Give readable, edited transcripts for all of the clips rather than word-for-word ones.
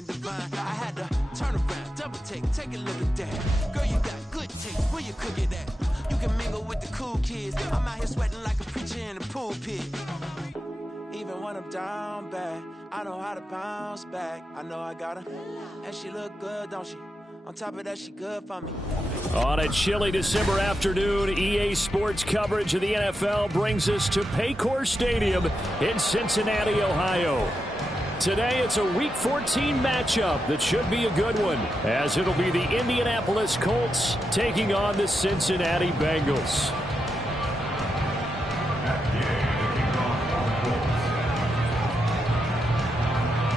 divine. I had to turn around, double take a look at that. Girl, you got good taste, where you cook it at? You can mingle with the cool kids. I'm out here sweating like a preacher in the pulpit. Even when I'm down bad, I know how to bounce back. I know I got her, and she look good, don't she? On top of that, she good for me. On a chilly December afternoon, EA Sports coverage of the NFL brings us to Paycor Stadium in Cincinnati, Ohio. Today, it's a Week 14 matchup that should be a good one, as it'll be the Indianapolis Colts taking on the Cincinnati Bengals.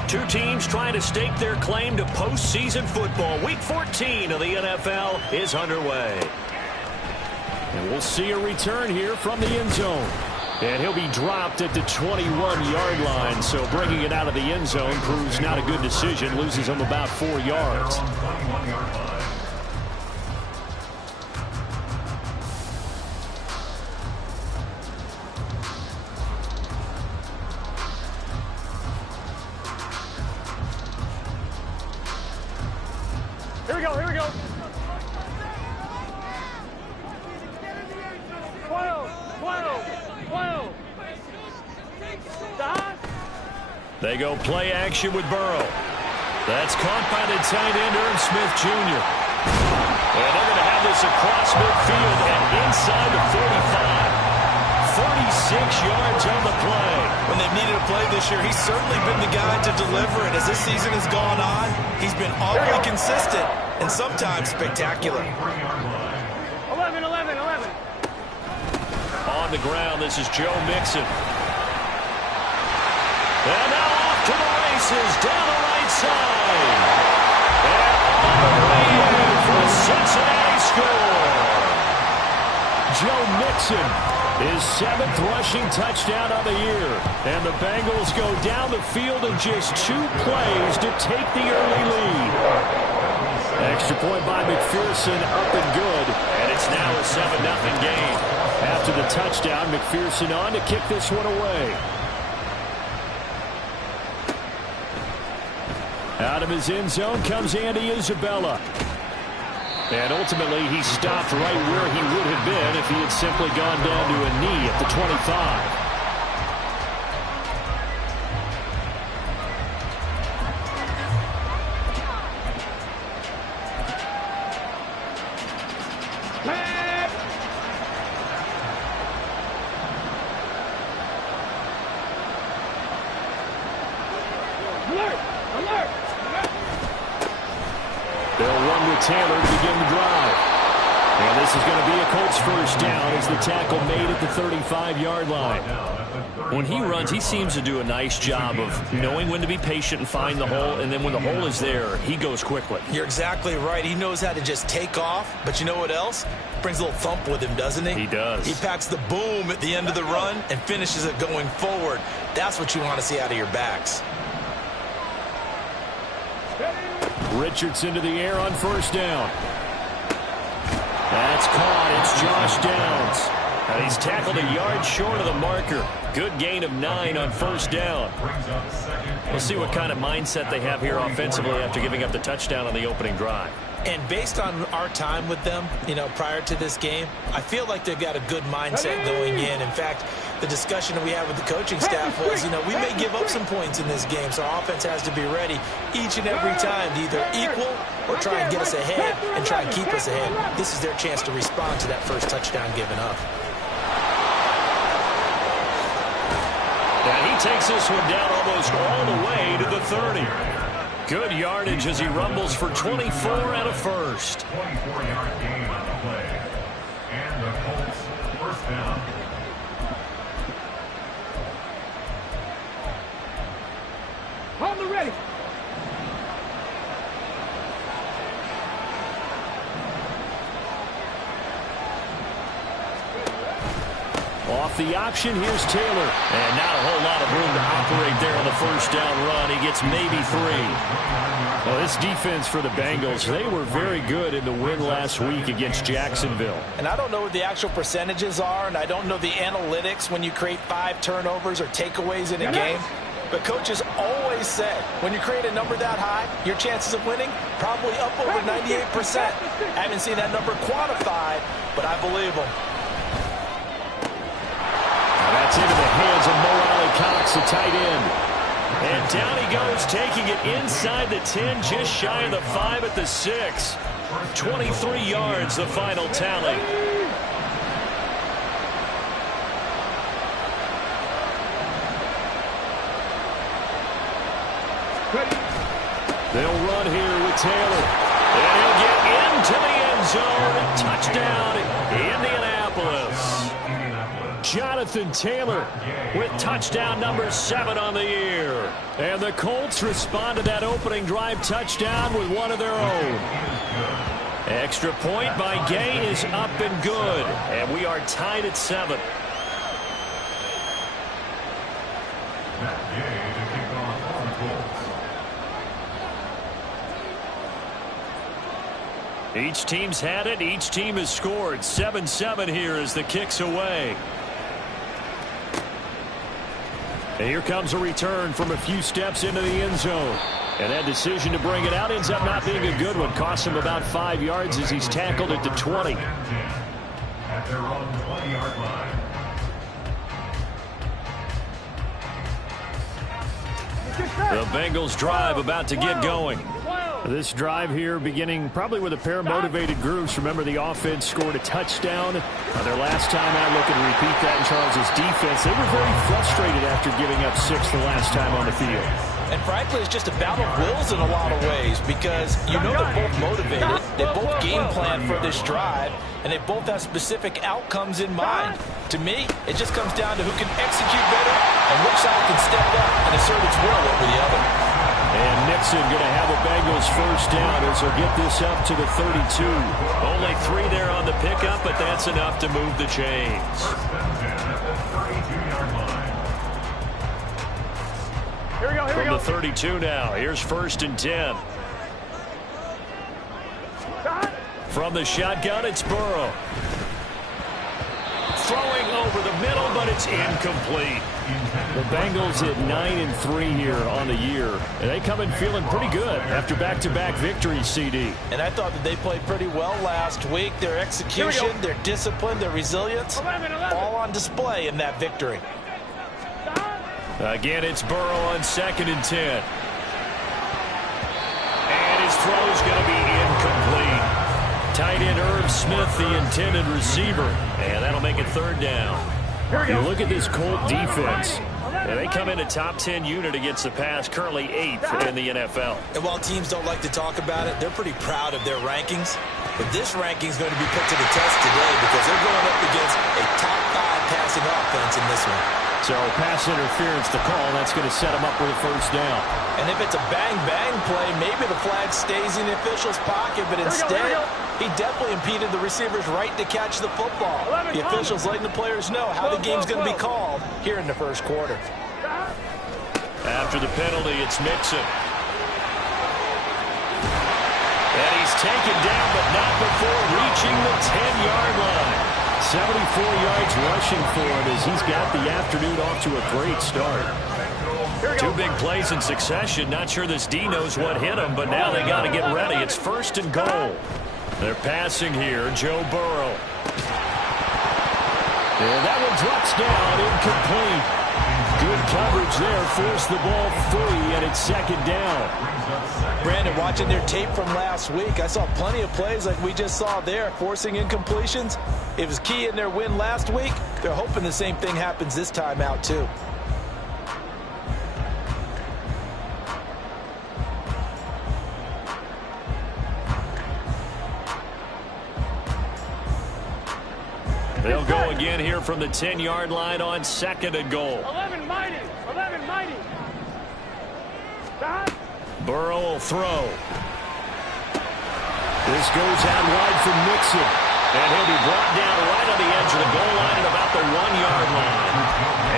Two teams trying to stake their claim to postseason football. Week 14 of the NFL is underway. And we'll see a return here from the end zone. And he'll be dropped at the 21-yard line, so bringing it out of the end zone proves not a good decision. Loses him about 4 yards. Here we go, here we go. 12. They go play action with Burrow. That's caught by the tight end, Irv Smith Jr. And they're going to have this across midfield and inside the 45. 46 yards on the play. When they've needed a play this year, he's certainly been the guy to deliver it. As this season has gone on, he's been awfully consistent and sometimes spectacular. 11. On the ground, this is Joe Mixon. And now off to the races, down the right side. And on the way in for a Cincinnati score. Joe Mixon, his 7th rushing touchdown of the year. And the Bengals go down the field in just 2 plays to take the early lead. Extra point by McPherson, up and good. And it's now a 7-0 game. After the touchdown, McPherson on to kick this one away. Out of his end zone comes Andy Isabella. And ultimately, he stopped right where he would have been if he had simply gone down to a knee at the 25. Taylor to begin the drive. And this is going to be a Colts first down as the tackle made at the 35-yard line. When he runs, he seems to do a nice job of knowing when to be patient and find the hole, and then when the hole is there, he goes quickly. You're exactly right. He knows how to just take off, but you know what else? Brings a little thump with him, doesn't he? He does. He packs the boom at the end of the run and finishes it going forward. That's what you want to see out of your backs. Richards into the air on first down. That's caught. It's Josh Downs. And he's tackled a yard short of the marker. Good gain of 9 on first down. We'll see what kind of mindset they have here offensively after giving up the touchdown on the opening drive. And based on our time with them, prior to this game, I feel like they've got a good mindset going in. In fact, the discussion we had with the coaching staff was, we may give up some points in this game, so our offense has to be ready each and every time to either equal or try and get us ahead and try and keep us ahead. This is their chance to respond to that first touchdown given up. And he takes this one down almost all the way to the 30. Good yardage as he rumbles for 24 and a first. 24-yard gain on the play. And the Colts first down. Hold the ready. Off the option, here's Taylor. And not a whole lot of room to operate there on the first down run. He gets maybe 3. Well, this defense for the Bengals, they were very good in the win last week against Jacksonville. And I don't know what the actual percentages are, and I don't know the analytics when you create 5 turnovers or takeaways in a game. But coaches always said, when you create a number that high, your chances of winning probably up over 98%. I haven't seen that number quantified, but I believe them. That's into the hands of Mo Alley-Cox, the tight end. And down he goes, taking it inside the 10, just shy of the 5 at the 6. 23 yards, the final tally. They'll run here with Taylor. And he'll get into the end zone. Touchdown, Indianapolis. Jonathan Taylor with touchdown number 7 on the year. And the Colts respond to that opening drive touchdown with one of their own. Extra point by Gay is up and good. And we are tied at 7. Each team's had it. Each team has scored. 7-7 here as the kick's away. And here comes a return from a few steps into the end zone. And that decision to bring it out ends up not being a good one. Costs him about 5 yards as he's tackled at the 20. At their own 20-yard line. The Bengals drive about to get going. This drive here beginning probably with a pair of motivated groups. Remember, the offense scored a touchdown. Their last time out, looking to repeat that in Charles' defense. They were very frustrated after giving up 6 the last time on the field. And frankly, it's just a battle of wills in a lot of ways because you know they're both motivated. They both game plan for this drive, and they both have specific outcomes in mind. To me, it just comes down to who can execute better and which side can step up and assert its will over the other. And Nixon going to have a Bengals first down as he'll get this up to the 32. Only 3 there on the pickup, but that's enough to move the chains. Here we go, here we From go. the 32 now, here's 1st and 10. From the shotgun, it's Burrow. Throwing over the middle, but it's incomplete. The Bengals at 9-3 here on the year. And they come in feeling pretty good after back-to-back victories, CD. And I thought that they played pretty well last week. Their execution, their discipline, their resilience, 11. all on display in that victory. Again, it's Burrow on 2nd and 10. And his throw's going to be incomplete. Tight end Irv Smith, the intended receiver. And that'll make it 3rd down. You look at this Colt defense. And they come in a top 10 unit against the pass, currently 8th in the NFL. And while teams don't like to talk about it, they're pretty proud of their rankings. But this ranking is going to be put to the test today because they're going up against a top 5 passing offense in this one. So pass interference to call. That's going to set him up with a 1st down. And if it's a bang-bang play, maybe the flag stays in the official's pocket, but instead, he definitely impeded the receiver's right to catch the football. The officials letting the players know how the game's going to be called here in the 1st quarter. After the penalty, it's Mixon. And he's taken down, but not before reaching the 10-yard line. 74 yards rushing for him as he's got the afternoon off to a great start. 2 big plays in succession. Not sure this D knows what hit him, but now they got to get ready. It's 1st and goal. They're passing here. Joe Burrow. And that one drops down, incomplete. Good coverage there, forced the ball free, and it's 2nd down. Brandon, watching their tape from last week, I saw plenty of plays like we just saw there, forcing incompletions. It was key in their win last week. They're hoping the same thing happens this time out, too. They'll go again here from the 10-yard line on 2nd and goal. 11 mighty. 11 mighty. Burrow will throw. This goes out wide for Nixon. And he'll be brought down right on the edge of the goal line at about the 1-yard line.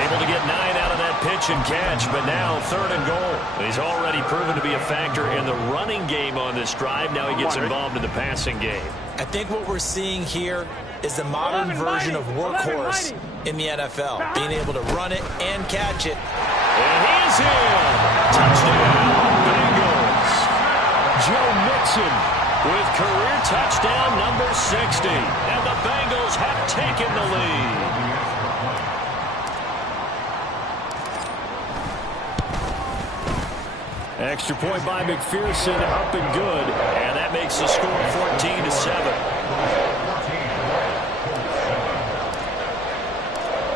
Able to get 9 out of that pitch and catch, but now 3rd and goal. He's already proven to be a factor in the running game on this drive. Now he gets involved in the passing game. I think what we're seeing here is the modern version of workhorse in the NFL, being able to run it and catch it. And he is in. Touchdown, Bengals. Joe Mixon with career touchdown number 60. And the Bengals have taken the lead. Extra point by McPherson, up and good. And that makes the score 14-7.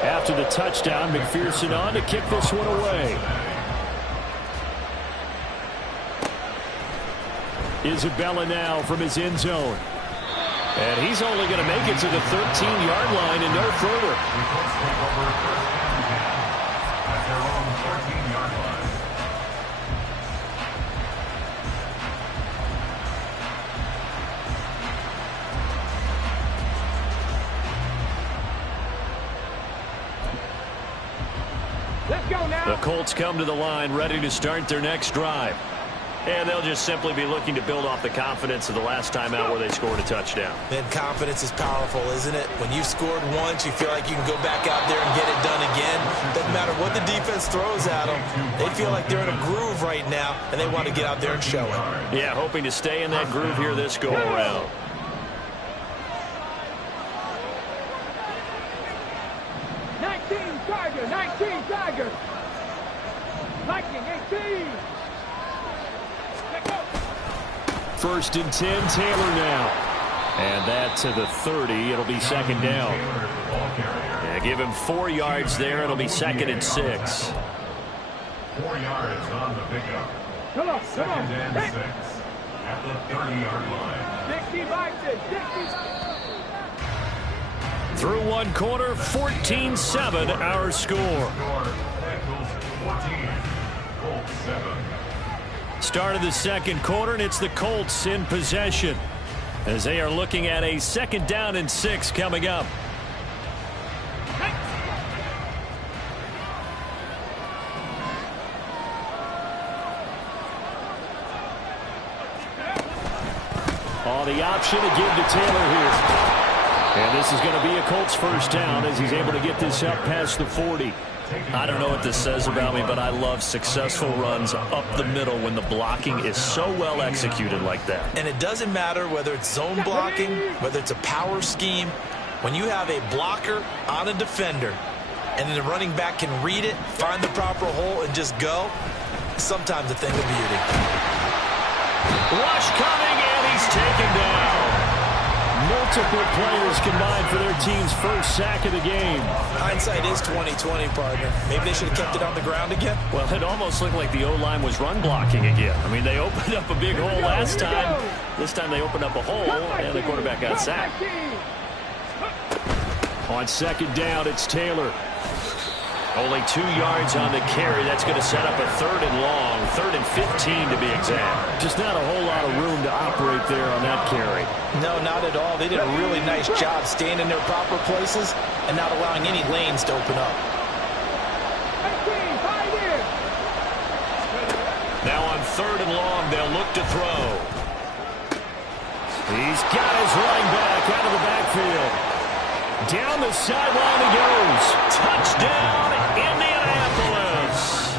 After the touchdown, McPherson on to kick this one away. Isabella now from his end zone. And he's only going to make it to the 13-yard line and no further. At their own 13-yard line. Let's go now. The Colts come to the line ready to start their next drive. And they'll just simply be looking to build off the confidence of the last time out where they scored a touchdown. And confidence is powerful, isn't it? When you've scored once, you feel like you can go back out there and get it done again. Doesn't matter what the defense throws at them. They feel like they're in a groove right now, and they want to get out there and show it. Yeah, hoping to stay in that groove here this go-around. Tiger, 19 Tiger. Lightning 18. Let's go. 1st and 10, Taylor now. And that to the 30. It'll be second down. Yeah, give him 4 yards there. It'll be 2nd and 6. 4 yards on the pickup. Come on. Second and 6 at the 30-yard line. 60 Bison, 60. Through one quarter, 14-7 our score. Bengals 14, Colts 7. Start of the second quarter, and it's the Colts in possession as they are looking at a 2nd down and 6 coming up. On the option to give to Taylor here. And this is going to be a Colts first down as he's able to get this up past the 40. I don't know what this says about me, but I love successful runs up the middle when the blocking is so well executed like that. And it doesn't matter whether it's zone blocking, whether it's a power scheme. When you have a blocker on a defender and then the running back can read it, find the proper hole, and just go, sometimes a thing of beauty. Rush coming, and he's taken down. Multiple players combined for their team's first sack of the game. Hindsight is 20/20, partner. Maybe they should have kept it on the ground again. Well, it almost looked like the O-line was run blocking again. I mean, they opened up a big hole last time. This time they opened up a hole, and the quarterback got sacked. On 2nd down, it's Taylor. Only 2 yards on the carry. That's going to set up a 3rd and long, 3rd and 15 to be exact. Just not a whole lot of room to operate there on that carry. No, not at all. They did a really nice job staying in their proper places and not allowing any lanes to open up. Now on 3rd and long, they'll look to throw. He's got his running back out of the backfield. Down the sideline he goes. Touchdown, Indianapolis.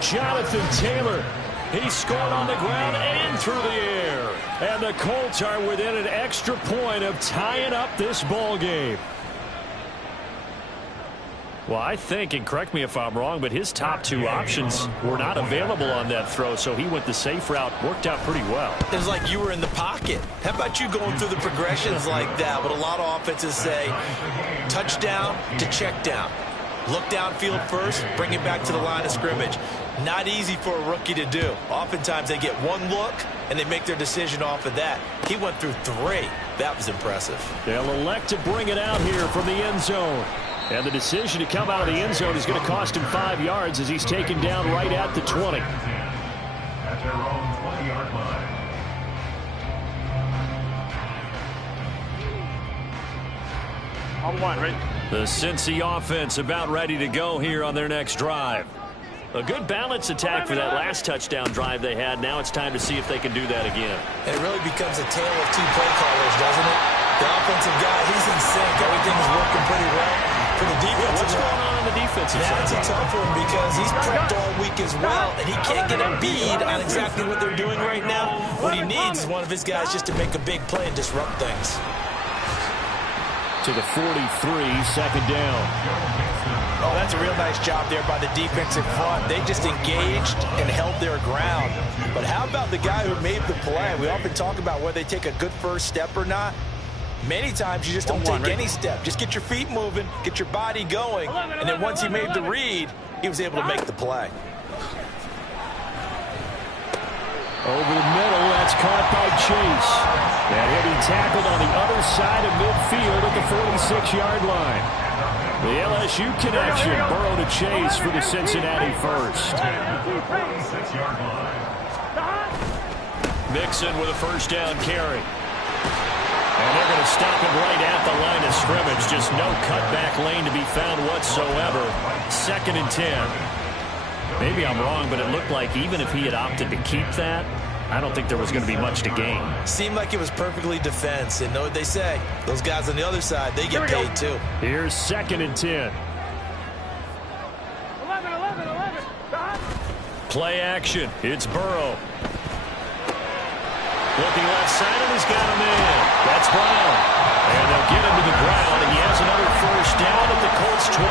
Jonathan Taylor. He scored on the ground and through the air. And the Colts are within an extra point of tying up this ball game. Well, I think, and correct me if I'm wrong, but his top 2 options were not available on that throw, so he went the safe route. Worked out pretty well. It was like you were in the pocket. How about you going through the progressions like that? But a lot of offenses say touchdown to check down. Look downfield first, bring it back to the line of scrimmage. Not easy for a rookie to do. Oftentimes they get one look, and they make their decision off of that. He went through 3. That was impressive. They'll elect to bring it out here from the end zone. And the decision to come out of the end zone is going to cost him 5 yards as he's taken down right at the 20. At their own 20-yard line. On 1, ready? The Cincy offense about ready to go here on their next drive. A good balance attack for that last touchdown drive they had. Now it's time to see if they can do that again. It really becomes a tale of 2 play callers, doesn't it? The offensive guy, he's in sync. Everything's working pretty well. for the defense. What's going on in the defensive side? That's a tough one because he's prepped all week as well, and he can't get a bead on exactly what they're doing right now. What he needs is one of his guys just to make a big play and disrupt things. To the 43, second down. Oh, that's a real nice job there by the defensive front. They just engaged and held their ground. But how about the guy who made the play? We often talk about whether they take a good first step or not. Many times you just don't take any step. Just get your feet moving, get your body going, and then once he made the read, he was able to make the play. Over the middle, that's caught by Chase. And he'll be tackled on the other side of midfield at the 46-yard line. The LSU connection, Burrow to Chase for the Cincinnati first. Mixon with a first down carry. And they're going to stop him right at the line of scrimmage. Just no cutback lane to be found whatsoever. 2nd and 10. Maybe I'm wrong, but it looked like even if he had opted to keep that, I don't think there was going to be much to gain. Seemed like it was perfectly defense. And know what they say? Those guys on the other side, they get paid too. Here's 2nd and 10. 11. Play action. It's Burrow. Looking left side, and he's got a man. That's Brown. And they'll get him to the ground, and he has another first down at the Colts 28.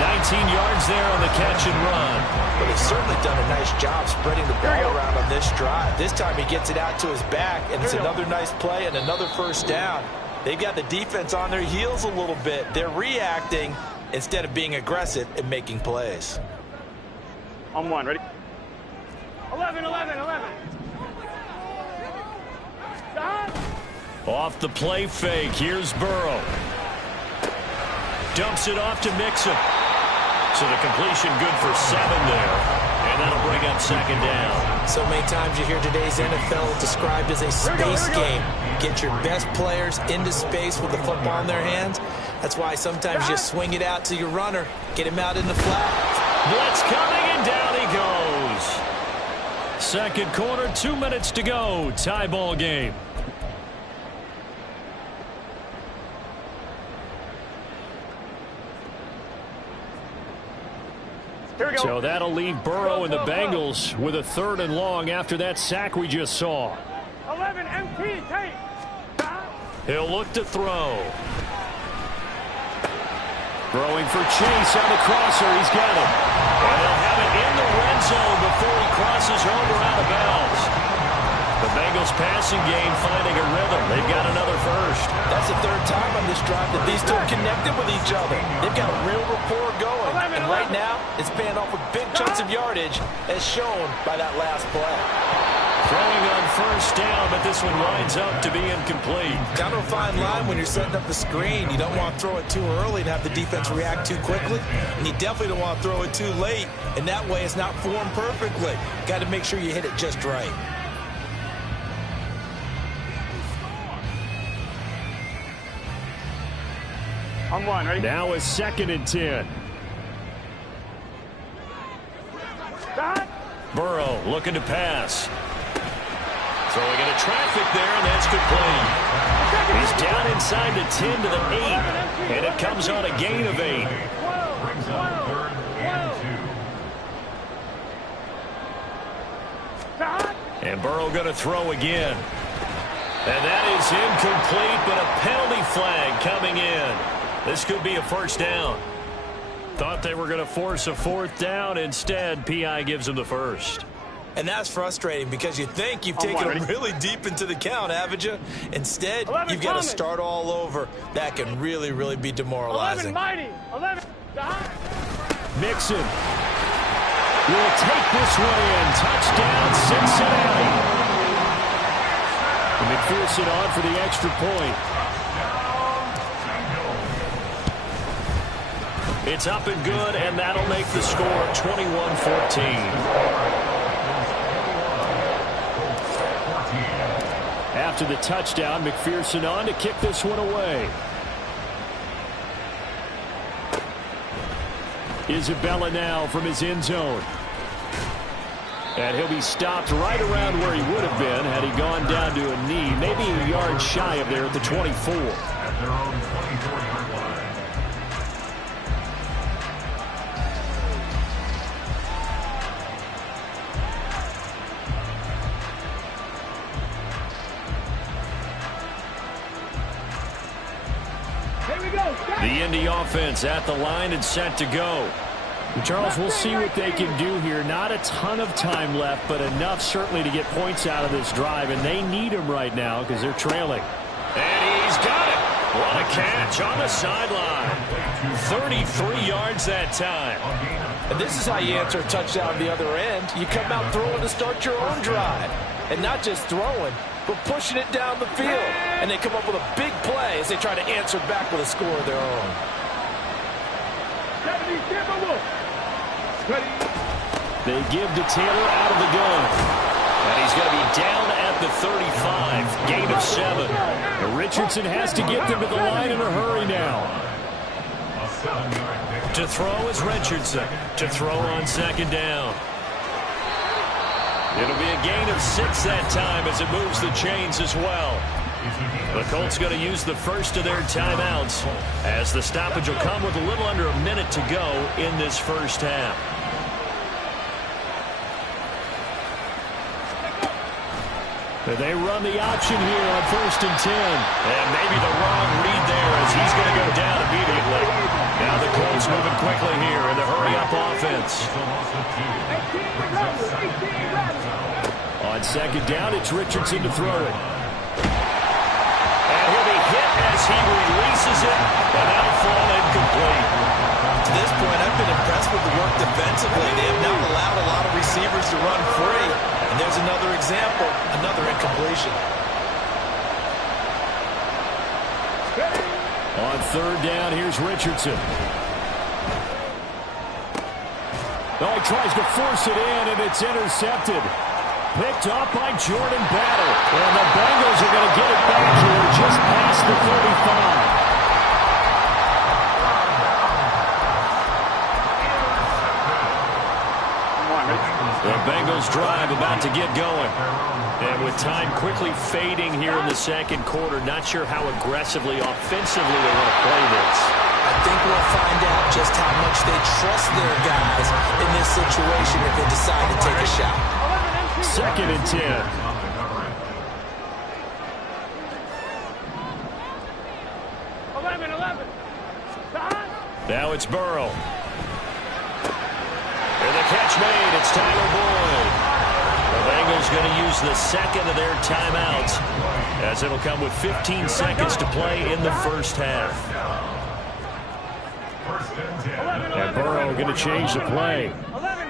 19 yards there on the catch and run. But they've certainly done a nice job spreading the ball around on this drive. This time he gets it out to his back, and it's another nice play and another first down. They've got the defense on their heels a little bit. They're reacting instead of being aggressive and making plays. On one, ready? 11. Off the play fake, here's Burrow. Dumps it off to Mixon. So the completion good for 7 there. And that'll bring up 2nd down. So many times you hear today's NFL described as a space game. Get your best players into space with the football in their hands. That's why sometimes you swing it out to your runner. Get him out in the flat. Blitz coming, and down he goes. 2nd quarter, 2 minutes to go. Tie ball game. So that'll leave Burrow and the Bengals with a 3rd and long after that sack we just saw. 11 MT tape. He'll look to throw. Throwing for Chase on the crosser. He's got it. And they'll have it in the red zone before he crosses over out of bounds. The Bengals passing game finding a rhythm. They've got another first. That's the 3rd time on this drive that these two are connected with each other. They've got a real rapport going. And right now, it's paying off with big chunks of yardage as shown by that last play. Throwing on first down, but this one winds up to be incomplete. Kind of a fine line when you're setting up the screen. You don't want to throw it too early and have the defense react too quickly. And you definitely don't want to throw it too late. And that way it's not formed perfectly. Got to make sure you hit it just right. On one, ready? Now a 2nd and 10. Burrow looking to pass. Throwing into traffic there, and that's complete. He's down inside the 10 to the 8, and it comes on a gain of 8. And Burrow going to throw again. And that is incomplete, but a penalty flag coming in. This could be a first down. Thought they were going to force a 4th down. Instead, P.I. gives them the first. And that's frustrating because you think you've taken them really deep into the count, haven't you? Instead, you've got to start all over. That can really, really be demoralizing. 11 mighty. 11. Mixon will take this one in. Touchdown, Cincinnati. And McPherson on for the extra point. It's up and good, and that'll make the score 21-14. After the touchdown, McPherson on to kick this one away. Isabella now from his end zone. And he'll be stopped right around where he would have been had he gone down to a knee, maybe a yard shy of there at the 24. At their own 24-yard line. The Indy offense at the line and set to go. Charles, we'll see what they can do here. Not a ton of time left, but enough certainly to get points out of this drive, and they need them right now because they're trailing. And he's got it. What a catch on the sideline. 33 yards that time. And this is how you answer a touchdown the other end. You come out throwing to start your own drive. And not just throwing, but pushing it down the field. And they come up with a big play as they try to answer back with a score of their own. They give to Taylor out of the gun. And he's going to be down at the 35. Gain of 7. And Richardson has to get them to the line in a hurry now. To throw is Richardson. To throw on second down. It'll be a gain of 6 that time as it moves the chains as well. The Colts going to use the first of their timeouts as the stoppage will come with a little under a minute to go in this first half. They run the option here on 1st and 10. And maybe the wrong read there as he's going to go down immediately. Now the Colts moving quickly here in the hurry-up offense. On second down, it's Richardson to throw it. And he'll be hit as he releases it, and that'll fall incomplete. To this point, I've been impressed with the work defensively. They have not allowed a lot of receivers to run free. And there's another example, another incompletion. On third down, here's Richardson. Oh, he tries to force it in, and it's intercepted. Picked up by Jordan Battle. And the Bengals are going to get it back here just past the 35. The Bengals drive about to get going. And with time quickly fading here in the second quarter, not sure how aggressively, offensively they want to play this. I think we'll find out just how much they trust their guys in this situation if they decide to take a shot. 2nd and 10. 11. Now it's Burrow. And the catch made. It's Tyler Boyd. The Bengals going to use the second of their timeouts as it'll come with 15 seconds to play in the first half. And Burrow going to change the play. 11.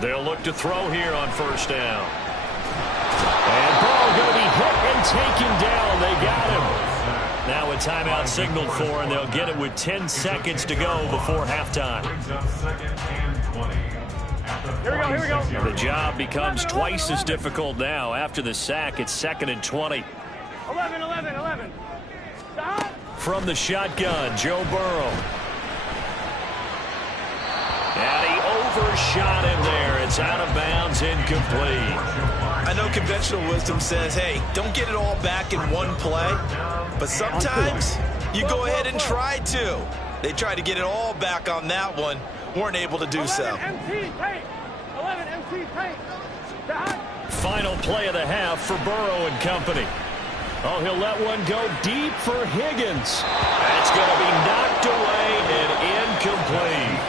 They'll look to throw here on first down. And Burrow going to be hit and taken down. They got him. Now a timeout signaled for, and they'll get it with 10 seconds to go before halftime. Here we go. The job becomes twice as difficult now. After the sack, it's 2nd and 20. 11. From the shotgun, Joe Burrow. And he overshot him there. It's out of bounds, incomplete. I know conventional wisdom says, hey, don't get it all back in one play. But sometimes you go ahead and try to. They tried to get it all back on that one. Weren't able to do so. 11 MT tank. Final play of the half for Burrow and company. Oh, he'll let one go deep for Higgins. That's going to be knocked away and incomplete.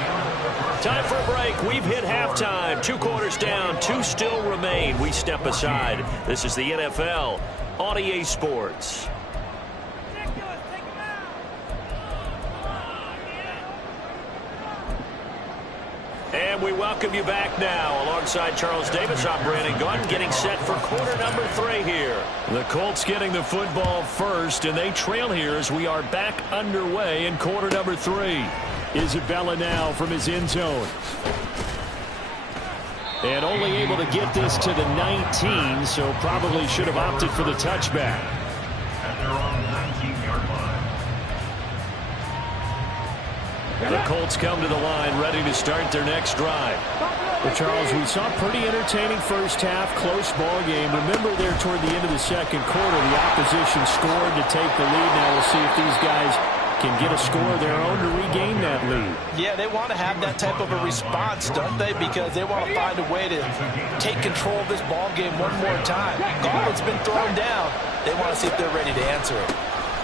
Time for a break. We've hit halftime. 2 quarters down. 2 still remain. We step aside. This is the NFL on EA Sports. And we welcome you back now. Alongside Charles Davis, I'm Brandon Gaudin, getting set for quarter number 3 here. The Colts getting the football first, and they trail here as we are back underway in quarter number 3. Isabella now from his end zone. And only able to get this to the 19, so probably should have opted for the touchback. At their own 19-yard line. The Colts come to the line ready to start their next drive. Well, Charles, we saw a pretty entertaining first half, close ball game. Remember there toward the end of the second quarter, the opposition scored to take the lead. Now we'll see if these guys and get a score of their own to regain that lead. Yeah, they want to have that type of a response, don't they? Because they want to find a way to take control of this ball game one more time. Gauntlet's been thrown down. They want to see if they're ready to answer it.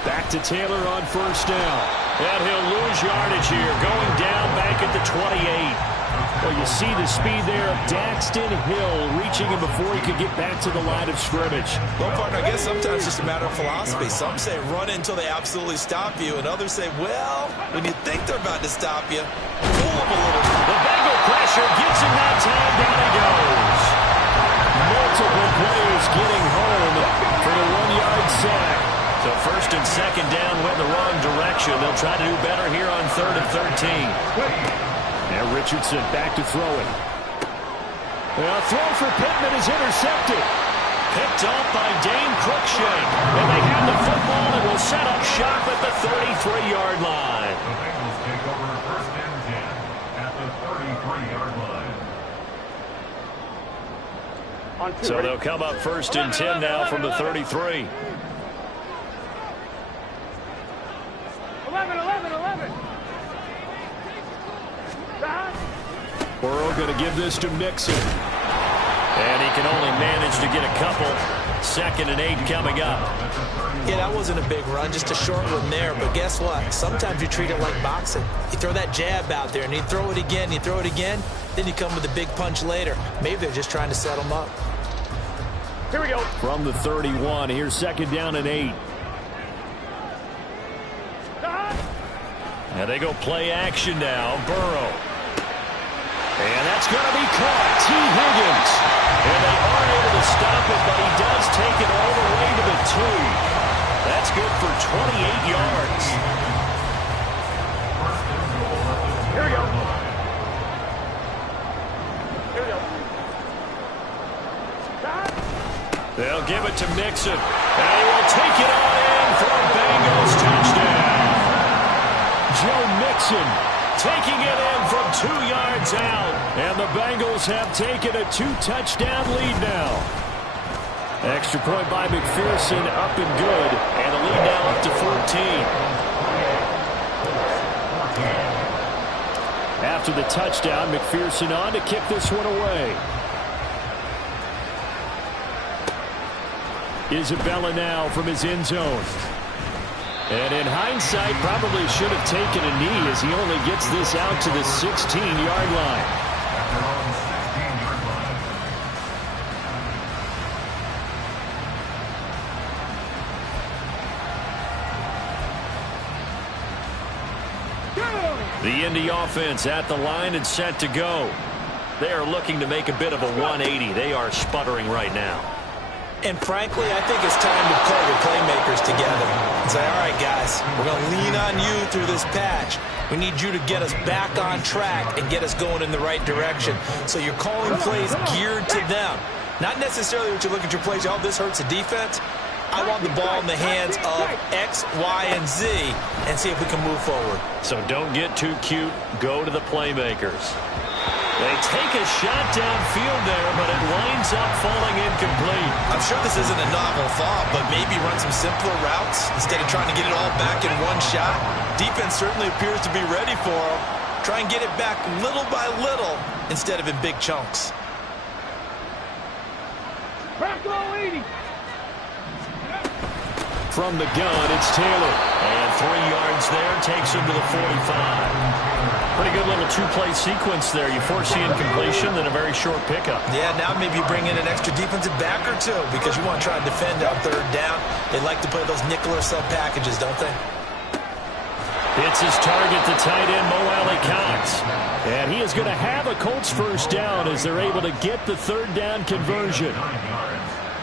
Back to Taylor on first down. And he'll lose yardage here, going down back at the 28. Well, you see the speed there of Daxton Hill reaching him before he could get back to the line of scrimmage. Well, partner, I guess sometimes it's just a matter of philosophy. Some say run until they absolutely stop you, and others say, well, when you think they're about to stop you, pull them a little. The Bengal pressure gets him that time. Down he goes. Multiple players getting home for the 1-yard sack. So first and second down went the wrong direction. They'll try to do better here on 3rd and 13. Now Richardson back to throw it. A throw for Pittman is intercepted. Picked off by Dane Cruikshank. And they have the football and will set up shop at the 33-yard line. The Bengals take over 1st and 10 at the 33-yard line. So they'll come up 1st and 10 now from the 33. 11. Burrow going to give this to Mixon. And he can only manage to get a couple. 2nd and 8 coming up. Yeah, that wasn't a big run, just a short one there. But guess what? Sometimes you treat it like boxing. You throw that jab out there, and you throw it again, then you come with a big punch later. Maybe they're just trying to set them up. Here we go. From the 31, here's 2nd down and 8. And they go play action now. Burrow. And that's going to be caught. T. Higgins. And they aren't able to stop it, but he does take it all the way to the 2. That's good for 28 yards. Here we go. They'll give it to Mixon. And he will take it on in for a Bengals touchdown. Joe Mixon taking it in from 2 yards out. And the Bengals have taken a 2-touchdown lead now. Extra point by McPherson, up and good. And the lead now up to 14. After the touchdown, McPherson on to kick this one away. Isabella now from his end zone. And in hindsight, probably should have taken a knee as he only gets this out to the 16-yard line. The Indy offense at the line and set to go. They are looking to make a bit of a 180. They are sputtering right now. And frankly, I think it's time to call your playmakers together and say, all right, guys, we're going to lean on you through this patch. We need you to get us back on track and get us going in the right direction. So you're calling plays geared to them. Not necessarily what you look at your plays, oh, this hurts the defense. I want the ball in the hands of X, Y, and Z and see if we can move forward. So don't get too cute. Go to the playmakers. They take a shot downfield there, but it winds up falling incomplete. I'm sure this isn't a novel thought, but maybe run some simpler routes instead of trying to get it all back in one shot. Defense certainly appears to be ready for them. Try and get it back little by little instead of in big chunks. Back low 80. From the gun, it's Taylor. And 3 yards there takes him to the 45. Pretty good little two-play sequence there. You force the incompletion, then a very short pickup. Yeah, now maybe you bring in an extra defensive back or two because you want to try and defend on 3rd down. They like to play those nickel or sub packages, don't they? It's his target, the tight end, Mo Alley-Cox. And he is going to have a Colts 1st down as they're able to get the 3rd down conversion.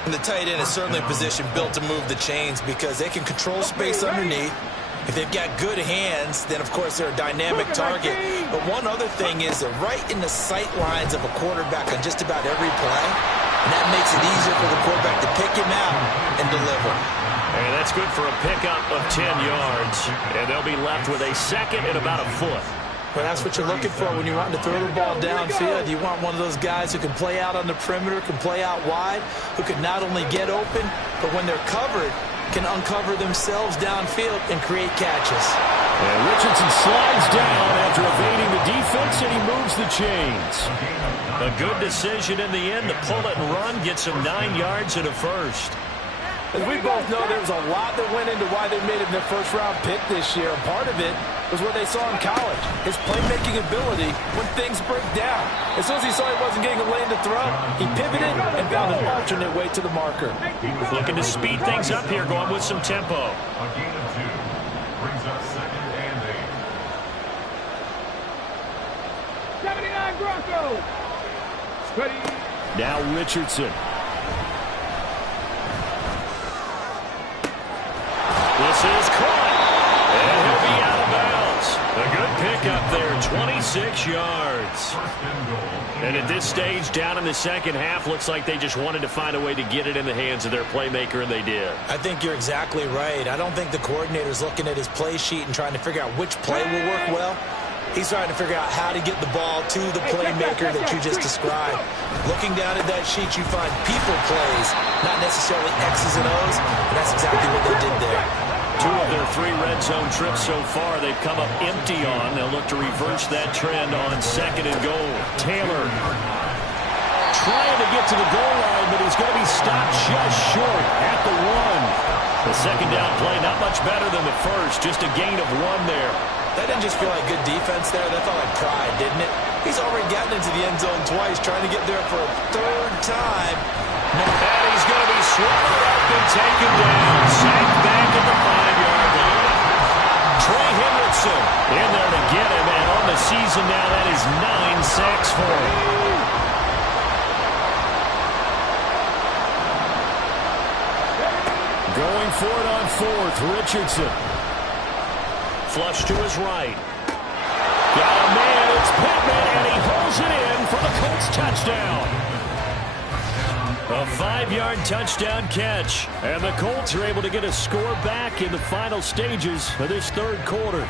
And the tight end is certainly a position built to move the chains because they can control space underneath. If they've got good hands, then, of course, they're a dynamic target. But one other thing is they're right in the sight lines of a quarterback on just about every play. And that makes it easier for the quarterback to pick him out and deliver. And that's good for a pickup of 10 yards. And they'll be left with a 2nd and about a foot. Well, that's what you're looking for when you want to throw the ball downfield. You want one of those guys who can play out on the perimeter, can play out wide, who can not only get open, but when they're covered, can uncover themselves downfield and create catches. And Richardson slides down after evading the defense, and he moves the chains. A good decision in the end to pull it and run, get some 9 yards and a first. As we both know, there was a lot that went into why they made him their first-round pick this year. And part of it was what they saw in college, his playmaking ability when things break down. As soon as he saw he wasn't getting a lane to throw, he pivoted and found an alternate way to the marker. Looking to speed things up here, going with some tempo. A gain of 2 brings up 2nd and 8. 79 Broncos. Ready. Now Richardson. This is caught, and he'll be out of bounds. A good pickup there, 26 yards. And at this stage, down in the second half, looks like they just wanted to find a way to get it in the hands of their playmaker, and they did. I think you're exactly right. I don't think the coordinator's looking at his play sheet and trying to figure out which play will work well. He's trying to figure out how to get the ball to the playmaker that you just described. Looking down at that sheet, you find people plays, not necessarily X's and O's, and that's exactly what they did there. 2 of their 3 red zone trips so far they've come up empty on. They'll look to reverse that trend on 2nd and goal. Taylor trying to get to the goal line, but he's going to be stopped just short at the 1. The second down play, not much better than the first, just a gain of 1 there. That didn't just feel like good defense there. That felt like pride, didn't it? He's already gotten into the end zone twice, trying to get there for a 3rd time. And he's going to be swallowed up and taken down. Sacked back at the 5-yard line. Trey Hendrickson in there to get him, and on the season now, that is 9 sacks for him. Going for it on 4th, Richardson. Flush to his right. Got a man, it's Pittman, and he holds it in for the Colts touchdown. A 5-yard touchdown catch. And the Colts are able to get a score back in the final stages of this 3rd quarter.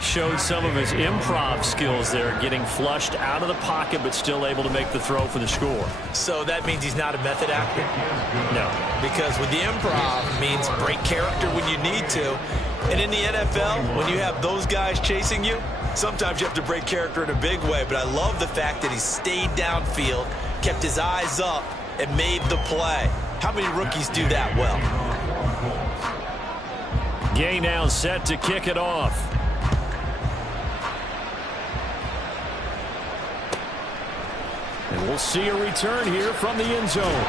Showed some of his improv skills there, getting flushed out of the pocket but still able to make the throw for the score. So that means he's not a method actor? No. Because with the improv means break character when you need to. And in the NFL, when you have those guys chasing you, sometimes you have to break character in a big way. But I love the fact that he stayed downfield, kept his eyes up, and made the play. How many rookies do that well? Gay now set to kick it off. And we'll see a return here from the end zone.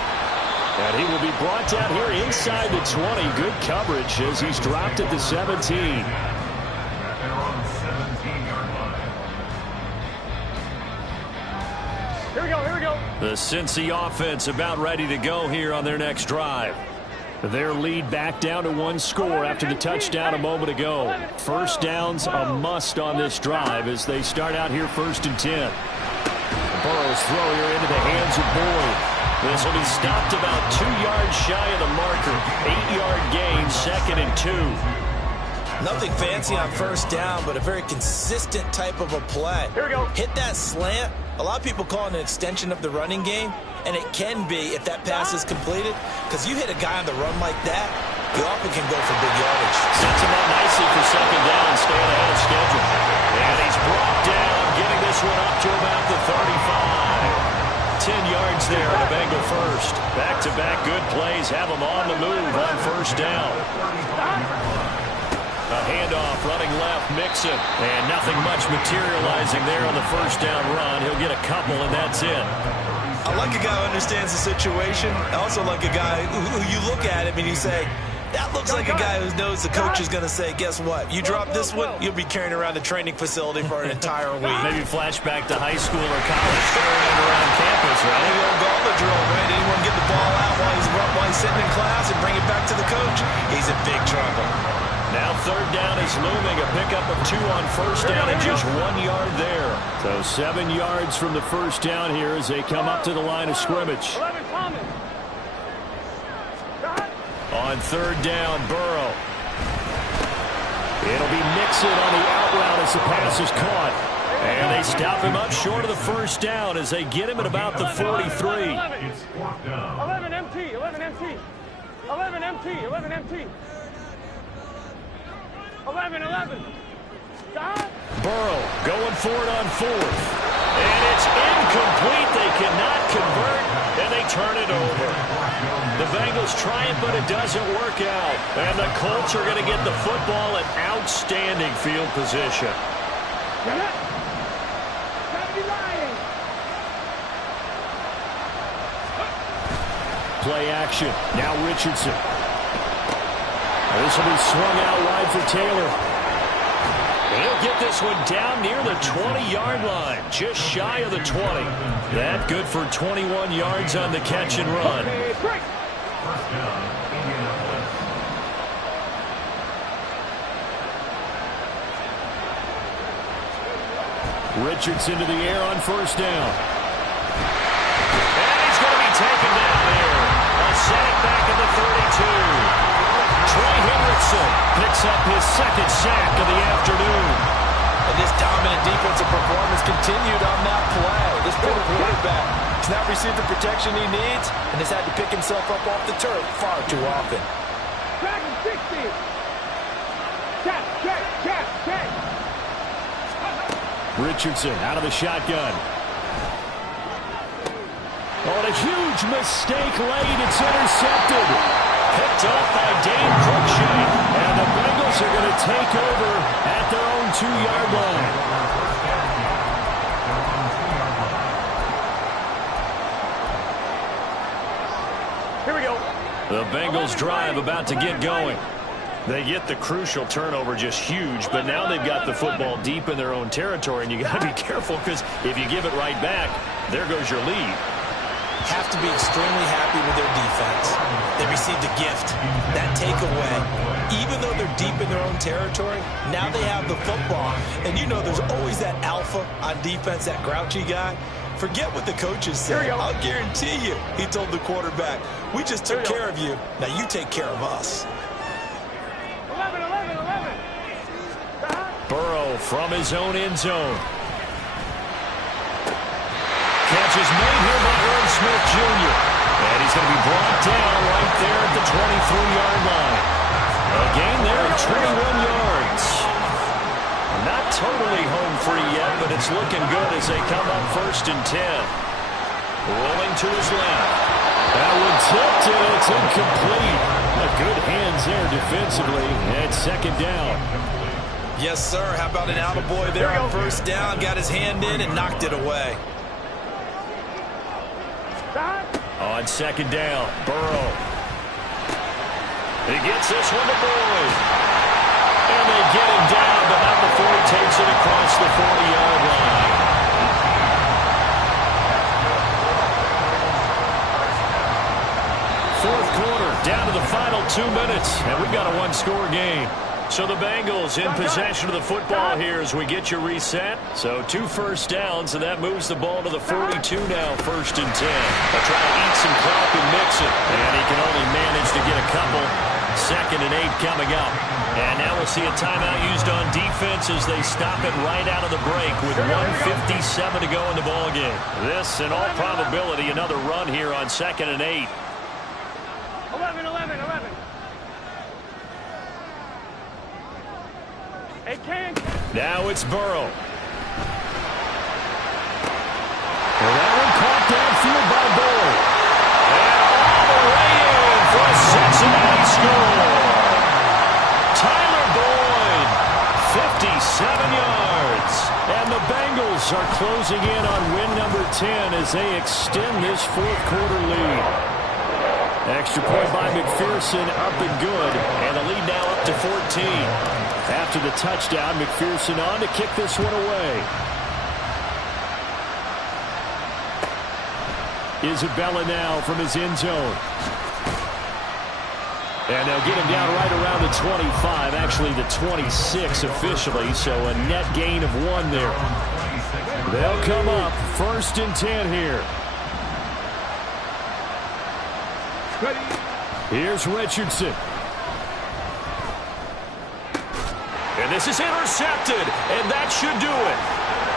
And he will be brought down here inside the 20. Good coverage as he's dropped at the 17. They're on the 17-yard line. Here we go, here we go. The Cincy offense about ready to go here on their next drive. Their lead back down to 1 score after the touchdown a moment ago. First down's a must on this drive as they start out here 1st and 10. Burrow's throw here into the hands of Boyd. This will be stopped about 2 yards shy of the marker. 8-yard gain, 2nd and 2. Nothing fancy on first down, but a very consistent type of a play. Here we go. Hit that slant. A lot of people call it an extension of the running game, and it can be if that pass is completed, because you hit a guy on the run like that, you often can go for big yardage. Sets him up nicely for 2nd down, staying ahead of schedule. And he's brought down, getting this one up to about the 35. 10 yards there and a Bengal first. Back-to-back good plays have them on the move on 1st down. A handoff running left, Mixon. And nothing much materializing there on the 1st down run. He'll get a couple, and that's it. I like a guy who understands the situation. I also like a guy who you look at him and you say, that looks like a guy who knows the coach is going to say, guess what? You drop this one, you'll be carrying around the training facility for an entire week. Maybe flashback to high school or college, carrying it around campus, right? The old gauntlet drill, right? Anyone get the ball out while he's sitting in class and bring it back to the coach? He's in big trouble. Now 3rd down is looming. A pickup of 2 on 1st down and just 1 yard there. So 7 yards from the 1st down here as they come up to the line of scrimmage. 11 coming. On 3rd down, Burrow. It'll be Mixon on the out route as the pass is caught. And they stop him up short of the first down as they get him at about the 43. 11 MT, 11 MT. 11 MT, 11 MT. 11. Stop. Burrow going for it on fourth. And it's incomplete. They cannot convert, and they turn it over. The Bengals try it, but it doesn't work out. And the Colts are going to get the football in outstanding field position. Play action. Now Richardson. This will be swung out wide for Taylor. He'll get this one down near the 20-yard line, just shy of the 20. That good for 21 yards on the catch and run. Richardson to the air on first down. And he's going to be taken down here. A sack back at the 32. Trey Hendrickson picks up his second sack of the afternoon. And this dominant defensive performance continued on that play. This poor quarterback has not received the protection he needs and has had to pick himself up off the turf far too often. Track him 60. Check. Richardson out of the shotgun. Oh, and a huge mistake late. It's intercepted. Picked off by Dane Cruikshank. And the Bengals are going to take over at their own 2-yard line. Here we go. The Bengals drive about to get going. They get the crucial turnover, just huge, but now they've got the football deep in their own territory, and you got to be careful because if you give it right back, there goes your lead. Have to be extremely happy with their defense. They received a gift, that takeaway. Even though they're deep in their own territory, now they have the football. And you know there's always that alpha on defense, that grouchy guy. Forget what the coaches say. I'll guarantee you, he told the quarterback, we just took care of you. Now you take care of us. 11. Burrow from his own end zone. Catch is made here by Irv Smith Jr. And he's going to be brought down right there at the 23-yard line. A gain there of 21 yards. Not totally home free yet, but it's looking good as they come up 1st and 10. Rolling to his left. That one tipped and it's incomplete. Good hands there defensively and 2nd down. Yes, sir. How about an attaboy there on 1st down? Got his hand in and knocked it away. On 2nd down, Burrow. He gets this one to Boyd. And they get him down, but not before he takes it across the 40-yard line. Fourth quarter, down to the final 2 minutes, and we've got a one-score game. So the Bengals in possession of the football here as we get you reset. So 2 first downs, and that moves the ball to the 42 now, 1st and 10. They'll try to eat some clock and mix it. And he can only manage to get a couple. 2nd and 8 coming up. And now we'll see a timeout used on defense as they stop it right out of the break with 1:57 to go in the ballgame. This, in all probability, another run here on 2nd and 8. 11. Now it's Burrow. Well, that one caught downfield by Boyd. And all the way in for a Cincinnati score. Tyler Boyd, 57 yards. And the Bengals are closing in on win number 10 as they extend this fourth quarter lead. Extra point by McPherson, up and good. And the lead now up to 14. After the touchdown, McPherson on to kick this one away. Isabella now from his end zone. And they'll get him down right around the 25, actually the 26 officially, so a net gain of 1 there. They'll come up 1st and 10 here. Here's Richardson. And this is intercepted, and that should do it.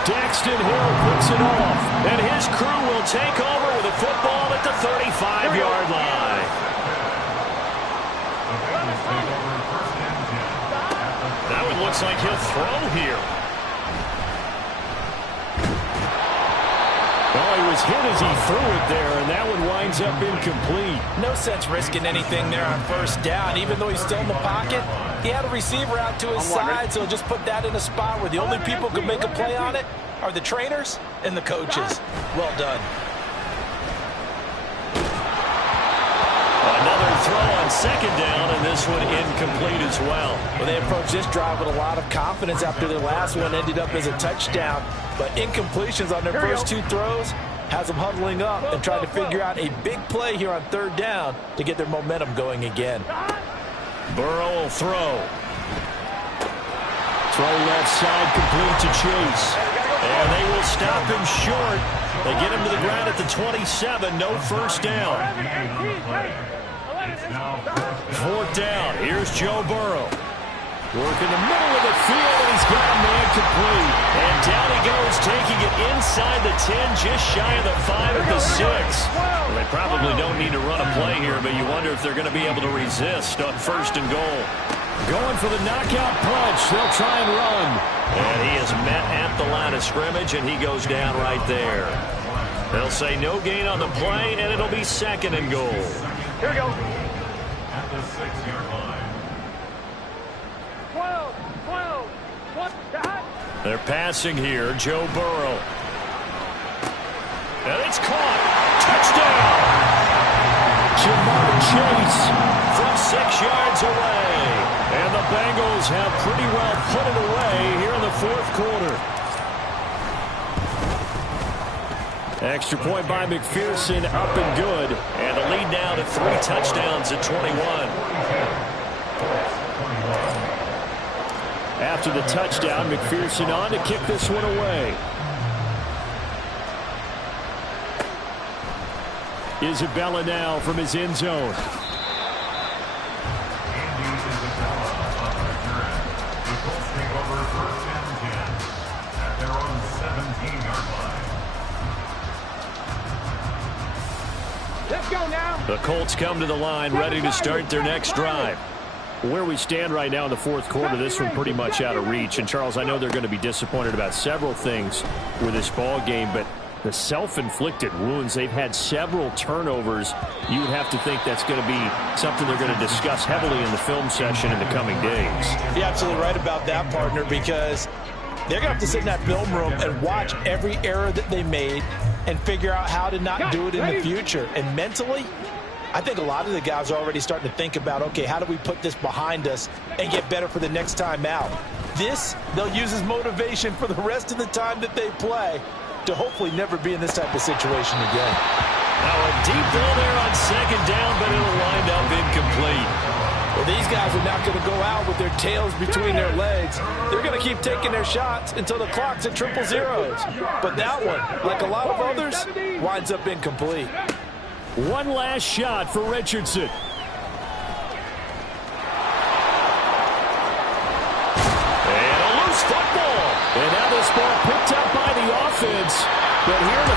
Daxton Hill picks it off, and his crew will take over with a football at the 35-yard line. That one looks like he'll throw here. Well, he was hit as he threw it there, and that one winds up incomplete. No sense risking anything there on first down. Even though he's still in the pocket, he had a receiver out to his side, so just put that in a spot where the only people who can make a play on it are the trainers and the coaches. Well done. Another throw on second down, and this one incomplete as well. Well, they approached this drive with a lot of confidence after their last one ended up as a touchdown. But incompletions on their first two throws has them huddling up and trying to figure out a big play here on third down to get their momentum going again. Burrow will throw. Throw left side, complete to Chase. And they will stop him short. They get him to the ground at the 27. No first down. Fourth down. Here's Joe Burrow. Working the middle of the field, and he's got a man complete. And down he goes, taking it inside the 10, just shy of the 5 at the 6. Well, they probably don't need to run a play here, but you wonder if they're going to be able to resist on first and goal. Going for the knockout punch. They'll try and run. And he is met at the line of scrimmage, and he goes down right there. They'll say no gain on the play, and it'll be second and goal. Here we go. At the 6-yard line. 12. What? They're passing here. Joe Burrow. And it's caught. Touchdown. Jamar Chase from 6 yards away. And the Bengals have pretty well put it away here in the fourth quarter. Extra point by McPherson, up and good. And the lead now to 3 touchdowns at 21. After the touchdown, McPherson on to kick this one away. Isabella now from his end zone. Let's go now. The Colts come to the line, ready to start their next drive. Where we stand right now in the fourth quarter, this one pretty much out of reach. And, Charles, I know they're going to be disappointed about several things with this ball game, but the self-inflicted wounds, they've had several turnovers. You would have to think that's going to be something they're going to discuss heavily in the film session in the coming days. You're absolutely right about that, partner, because they're going to have to sit in that film room and watch every error that they made and figure out how to not do it in the future. And mentally, I think a lot of the guys are already starting to think about, okay, how do we put this behind us and get better for the next time out? This, they'll use as motivation for the rest of the time that they play to hopefully never be in this type of situation again. Now a deep ball there on second down, but it'll wind up incomplete. Well, these guys are not going to go out with their tails between their legs. They're going to keep taking their shots until the clock's at 000. But that one, like a lot of others, winds up incomplete. One last shot for Richardson. And a loose football. And now this ball picked up by the offense. But here in the